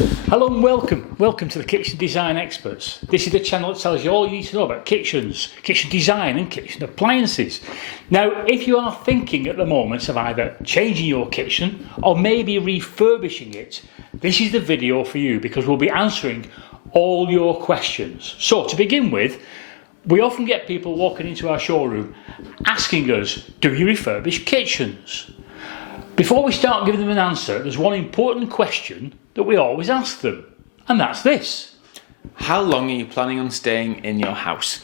Hello and welcome to the Kitchen Design Experts. This is the channel that tells you all you need to know about kitchens, kitchen design and kitchen appliances. Now, if you are thinking at the moment of either changing your kitchen or maybe refurbishing it, this is the video for you because we'll be answering all your questions. So to begin with, we often get people walking into our showroom asking us, do you refurbish kitchens? Before we start giving them an answer, there's one important question that we always ask them, and that's this. How long are you planning on staying in your house?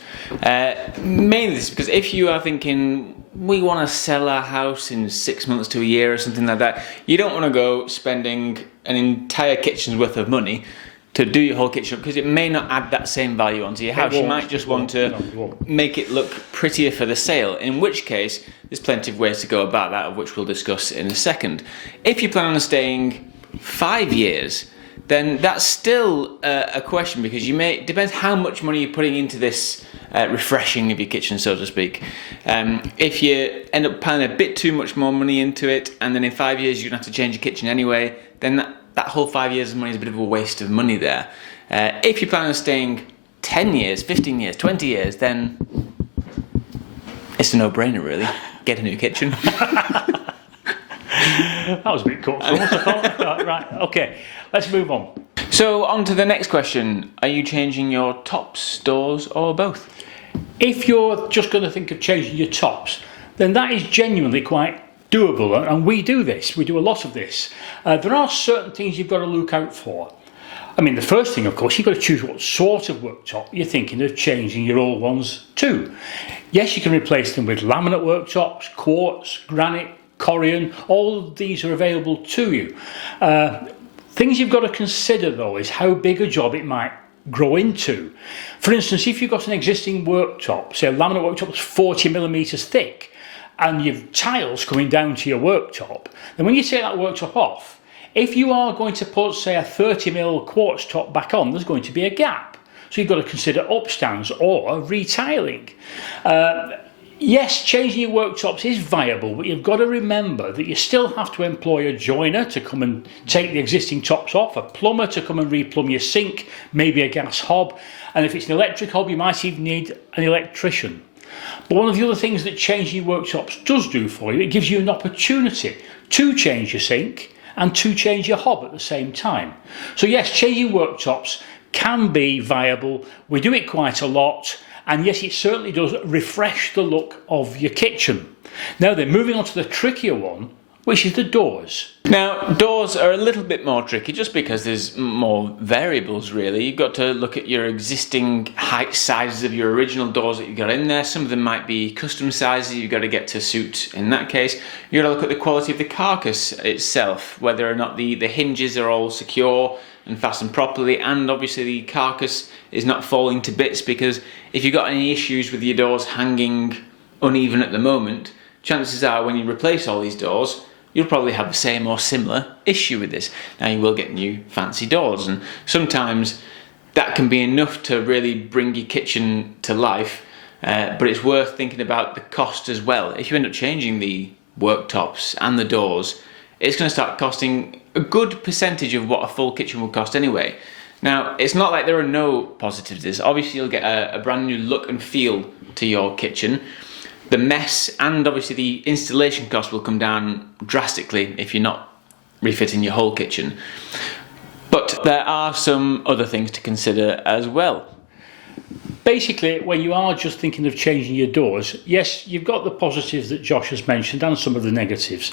Mainly this, because if you are thinking, we want to sell our house in 6 months to a year or something like that, you don't want to go spending an entire kitchen's worth of money to do your whole kitchen because it may not add that same value onto your house. You might just want to make it look prettier for the sale, in which case there's plenty of ways to go about that, of which we'll discuss in a second. If you plan on staying 5 years, then that's still a question because depends how much money you're putting into this refreshing of your kitchen, so to speak. If you end up paying a bit too much more money into it and then in 5 years you're going to have to change your kitchen anyway, then that whole 5 years of money is a bit of a waste of money there. If you plan on staying 10 years, 15 years, 20 years, then it's a no-brainer really. Get a new kitchen. That was a bit cut from what I thought. Right, okay, let's move on. So on to the next question. Are you changing your tops, doors or both? If you're just going to think of changing your tops, then that is genuinely quite doable, and we do this. We do a lot of this. There are certain things you've got to look out for. I mean, the first thing, of course, you've got to choose what sort of worktop you're thinking of changing your old ones to. Yes, you can replace them with laminate worktops, quartz, granite, Corian, all of these are available to you. Things you've got to consider though is how big a job it might grow into. For instance, if you've got an existing worktop, say a laminate worktop that's 40mm thick, and you've tiles coming down to your worktop, then when you take that worktop off, if you are going to put, say, a 30mm quartz top back on, there's going to be a gap. So you've got to consider upstands or retiling. Yes, changing your worktops is viable, but you've got to remember that you still have to employ a joiner to come and take the existing tops off, a plumber to come and replumb your sink, maybe a gas hob, and if it's an electric hob, you might even need an electrician. But one of the other things that changing your worktops does do for you, it gives you an opportunity to change your sink and to change your hob at the same time. So yes, changing worktops can be viable. We do it quite a lot. And yes, it certainly does refresh the look of your kitchen. Now then, moving on to the trickier one, which is the doors. Now, doors are a little bit more tricky just because there's more variables really. You've got to look at your existing height sizes of your original doors that you've got in there. Some of them might be custom sizes you've got to get to suit in that case. You've got to look at the quality of the carcass itself, whether or not the hinges are all secure and fastened properly, and obviously the carcass is not falling to bits, because if you've got any issues with your doors hanging uneven at the moment, chances are when you replace all these doors, you'll probably have the same or similar issue with this. Now you will get new fancy doors, and sometimes that can be enough to really bring your kitchen to life, but it's worth thinking about the cost as well. If you end up changing the worktops and the doors, it's going to start costing a good percentage of what a full kitchen would cost anyway. Now, it's not like there are no positives to this. Obviously, you'll get a brand new look and feel to your kitchen. The mess and obviously the installation cost will come down drastically if you're not refitting your whole kitchen. But there are some other things to consider as well. Basically, when you are just thinking of changing your doors, yes, you've got the positives that Josh has mentioned and some of the negatives,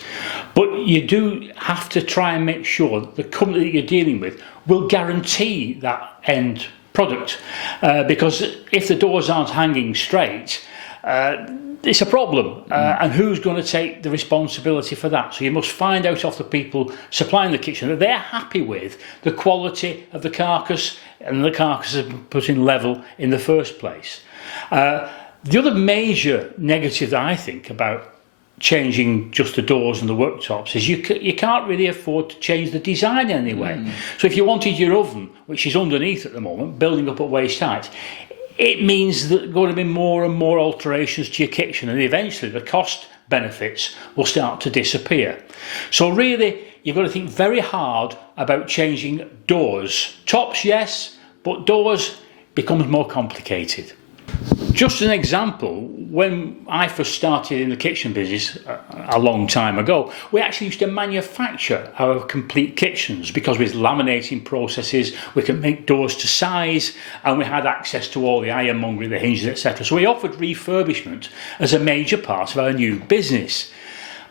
but you do have to try and make sure that the company that you're dealing with will guarantee that end product, because if the doors aren't hanging straight, it's a problem, and who's going to take the responsibility for that? So you must find out off the people supplying the kitchen that they're happy with the quality of the carcass, and the carcass is put in level in the first place. The other major negative that I think about changing just the doors and the worktops is you can't really afford to change the design anyway. So if you wanted your oven, which is underneath at the moment, building up at waist height, it means that there are going to be more and more alterations to your kitchen, and eventually the cost benefits will start to disappear. So really, you've got to think very hard about changing doors. Tops, yes, but doors becomes more complicated. Just an example, when I first started in the kitchen business a long time ago, we actually used to manufacture our complete kitchens because with laminating processes we could make doors to size, and we had access to all the ironmongery, the hinges, etc. So we offered refurbishment as a major part of our new business.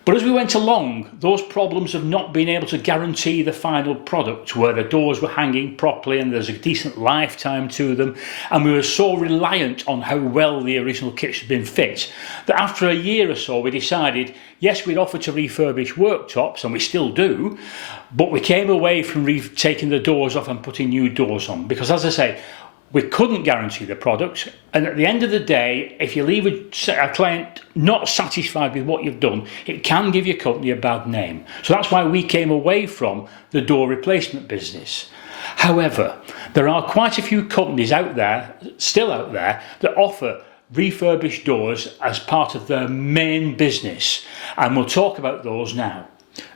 But as we went along, those problems of not being able to guarantee the final product, where the doors were hanging properly and there's a decent lifetime to them, and we were so reliant on how well the original kitchen had been fit, that after a year or so we decided, yes, we'd offer to refurbish worktops, and we still do, but we came away from taking the doors off and putting new doors on, because as I say, we couldn't guarantee the product, and at the end of the day, if you leave a client not satisfied with what you've done, it can give your company a bad name. So that's why we came away from the door replacement business. However, there are quite a few companies out there, still out there, that offer refurbished doors as part of their main business, and we'll talk about those now.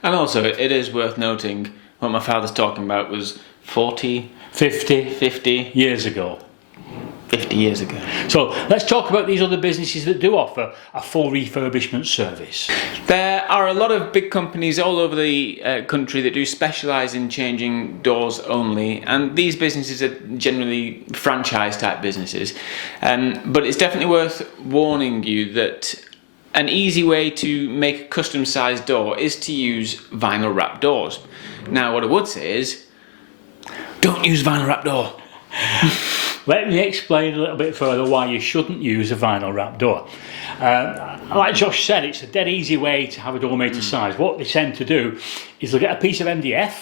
And also, it is worth noting what my father's talking about was 50 years ago. 50 years ago. So let's talk about these other businesses that do offer a full refurbishment service. There are a lot of big companies all over the country that do specialise in changing doors only, and these businesses are generally franchise type businesses. But it's definitely worth warning you that an easy way to make a custom sized door is to use vinyl wrap doors. Now what I would say is, don't use vinyl wrap door. Let me explain a little bit further why you shouldn't use a vinyl wrap door. Like Josh said, it's a dead easy way to have a door made to size. What they tend to do is they'll get a piece of MDF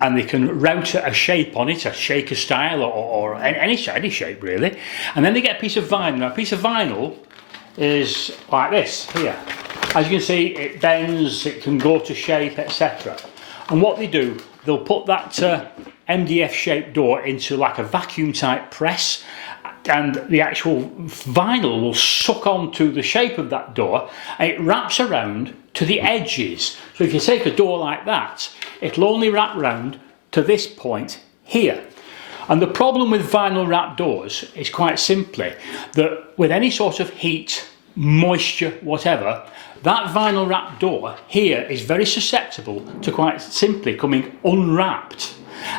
and they can route a shape on it, a shaker style or any shape really, and then they get a piece of vinyl. Now a piece of vinyl is like this here. As you can see, it bends, it can go to shape, etc. And what they do, they'll put that MDF shaped door into like a vacuum type press, and the actual vinyl will suck onto the shape of that door, and it wraps around to the edges. So if you take a door like that, it'll only wrap round to this point here. And the problem with vinyl wrap doors is quite simply that with any sort of heat, moisture, whatever, that vinyl wrap door here is very susceptible to quite simply coming unwrapped,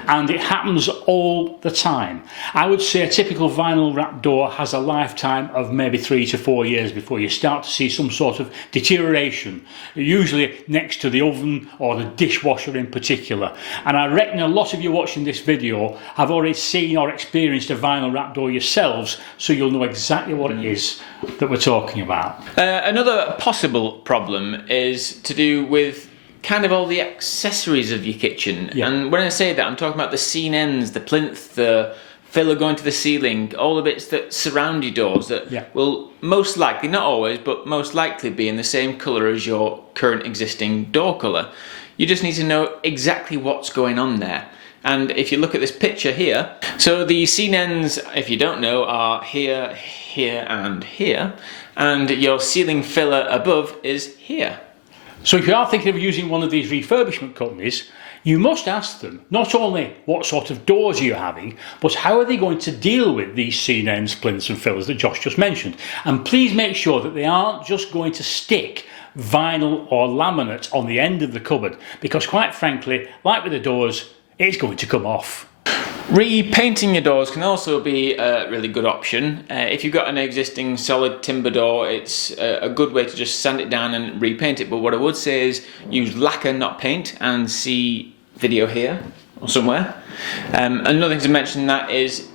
and it happens all the time. I would say a typical vinyl wrap door has a lifetime of maybe 3 to 4 years before you start to see some sort of deterioration, usually next to the oven or the dishwasher in particular. And I reckon a lot of you watching this video have already seen or experienced a vinyl wrap door yourselves, so you'll know exactly what it is that we're talking about. Another possible problem is to do with kind of all the accessories of your kitchen. Yeah. And when I say that, I'm talking about the seam ends, the plinth, the filler going to the ceiling, all the bits that surround your doors that will most likely, not always, but most likely be in the same colour as your current existing door colour. You just need to know exactly what's going on there. And if you look at this picture here, so the seam ends, if you don't know, are here, here and here, and your ceiling filler above is here. So if you are thinking of using one of these refurbishment companies, you must ask them not only what sort of doors you're having, but how are they going to deal with these seam ends, plinths and fillers that Josh just mentioned. And please make sure that they aren't just going to stick vinyl or laminate on the end of the cupboard, because quite frankly, like with the doors, it's going to come off. Repainting your doors can also be a really good option. If you've got an existing solid timber door, it's a good way to just sand it down and repaint it. But what I would say is use lacquer, not paint, and see video here or somewhere. Another thing to mention that is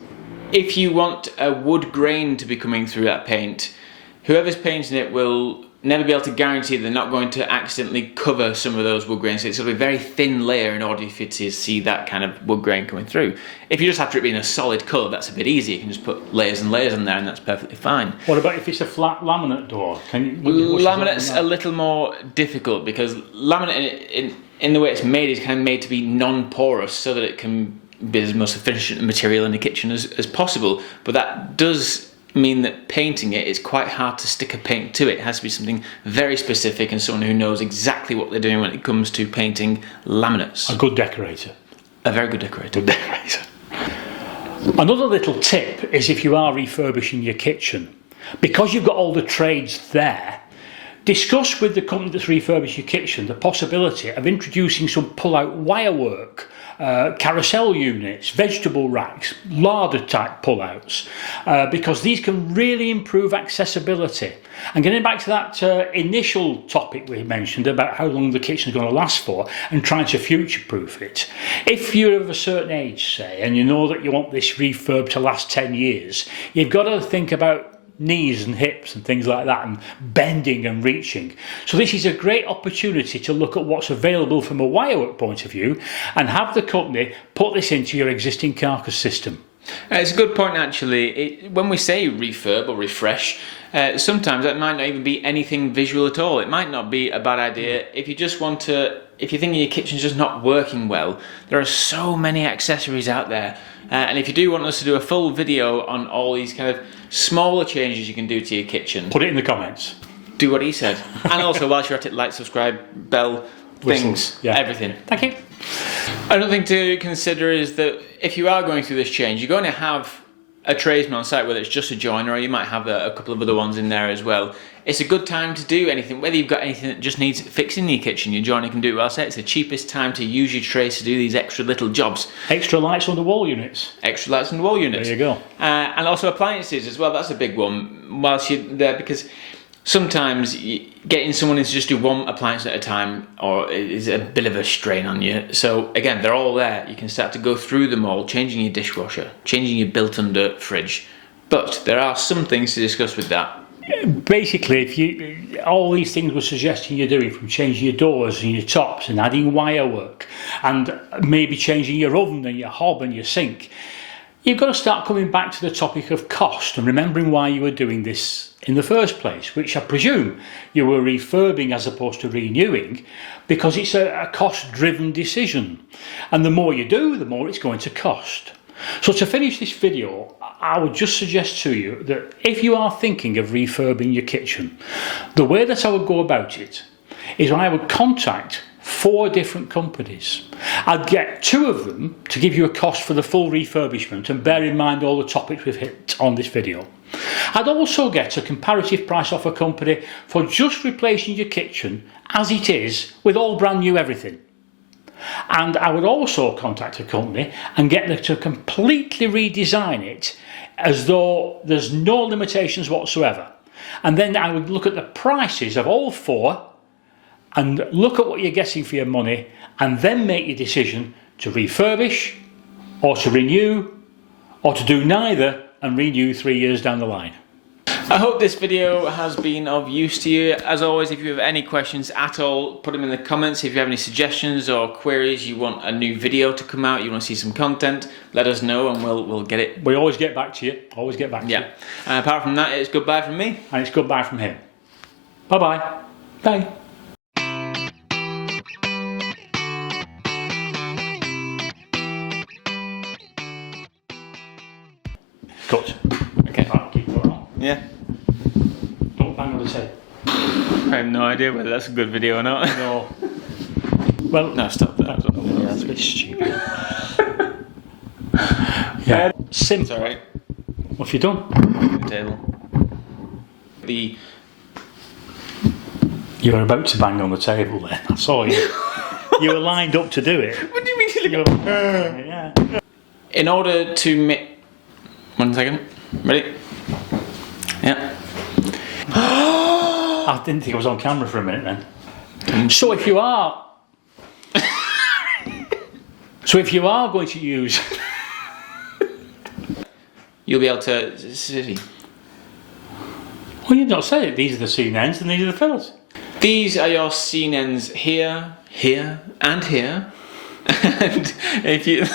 if you want a wood grain to be coming through that paint, whoever's painting it will never be able to guarantee they're not going to accidentally cover some of those wood grains. So it's going to be a very thin layer in order for you to see that kind of wood grain coming through. If you just have it being a solid colour, that's a bit easier. You can just put layers and layers on there and that's perfectly fine. What about if it's a flat laminate door? Laminate's a little more difficult because laminate in the way it's made is kind of made to be non-porous so that it can be the most efficient material in the kitchen as possible. But that does mean that painting it is quite hard to stick a paint to it. It has to be something very specific and someone who knows exactly what they're doing when it comes to painting laminates. A good decorator. A very good decorator. Good decorator. Another little tip is if you are refurbishing your kitchen, because you've got all the trades there, discuss with the company that's refurbished your kitchen the possibility of introducing some pull-out wire work, carousel units, vegetable racks, larder type pull-outs, because these can really improve accessibility. And getting back to that initial topic we mentioned about how long the kitchen is going to last for and trying to future-proof it, if you're of a certain age, say, and you know that you want this refurb to last 10 years, you've got to think about knees and hips and things like that, and bending and reaching. So this is a great opportunity to look at what's available from a wirework point of view and have the company put this into your existing carcass system. It's a good point actually. When we say refurb or refresh, sometimes that might not even be anything visual at all. It might not be a bad idea. If you just want to, if you think your kitchen's just not working well, there are so many accessories out there. And if you do want us to do a full video on all these kind of smaller changes you can do to your kitchen, put it in the comments. Do what he said. And also, whilst you're at it, like, subscribe, bell, Whistles, things, yeah. everything. Thank you. Another thing to consider is that if you are going through this change, you're going to have a tradesman on site, whether it's just a joiner or you might have a couple of other ones in there as well. It's a good time to do anything, whether you've got anything that just needs fixing in your kitchen, your joiner can do it. Well, I say it's the cheapest time to use your trades to do these extra little jobs. Extra lights on the wall units. Extra lights on the wall units. There you go. And also appliances as well, that's a big one whilst you're there, because sometimes getting someone in to just do one appliance at a time is a bit of a strain on you. So again, they're all there. You can start to go through them all, changing your dishwasher, changing your built-under fridge. But there are some things to discuss with that. Basically, if you all these things we're suggesting you're doing, from changing your doors and your tops and adding wire work and maybe changing your oven and your hob and your sink, you've got to start coming back to the topic of cost and remembering why you were doing this in the first place, which I presume you were refurbing as opposed to renewing, because it's a cost-driven decision, and the more you do, the more it's going to cost. So to finish this video, I would just suggest to you that if you are thinking of refurbing your kitchen, the way that I would go about it is I would contact 4 different companies. I'd get 2 of them to give you a cost for the full refurbishment, and bear in mind all the topics we've hit on this video. I'd also get a comparative price off a company for just replacing your kitchen as it is with all brand new everything. And I would also contact a company and get them to completely redesign it as though there's no limitations whatsoever. And then I would look at the prices of all 4 and look at what you're getting for your money, and then make your decision to refurbish or to renew or to do neither and renew 3 years down the line. I hope this video has been of use to you. As always, if you have any questions at all, put them in the comments. If you have any suggestions or queries, you want a new video to come out, you want to see some content, let us know and we'll get it. We always get back to you. Always get back to you. Yeah. Apart from that, it's goodbye from me. And it's goodbye from him. Bye-bye. Bye. Cut. Okay. Right, keep going on. Yeah. Don't bang on the table. I have no idea whether that's a good video or not. No. Well, No, stop that. that's a bit stupid. Yeah. Simple. It's alright. What have you done? The table. You were about to bang on the table then. I saw you. You were lined up to do it. What do you mean? You were, yeah. In order to make... 1 second. Ready? Yeah. I didn't think I was on camera for a minute then. So if you are... going to use... You'll be able to see. Well, you've not said it. These are the seam ends and these are the fillers. These are your scene ends here, here, and here. And if you...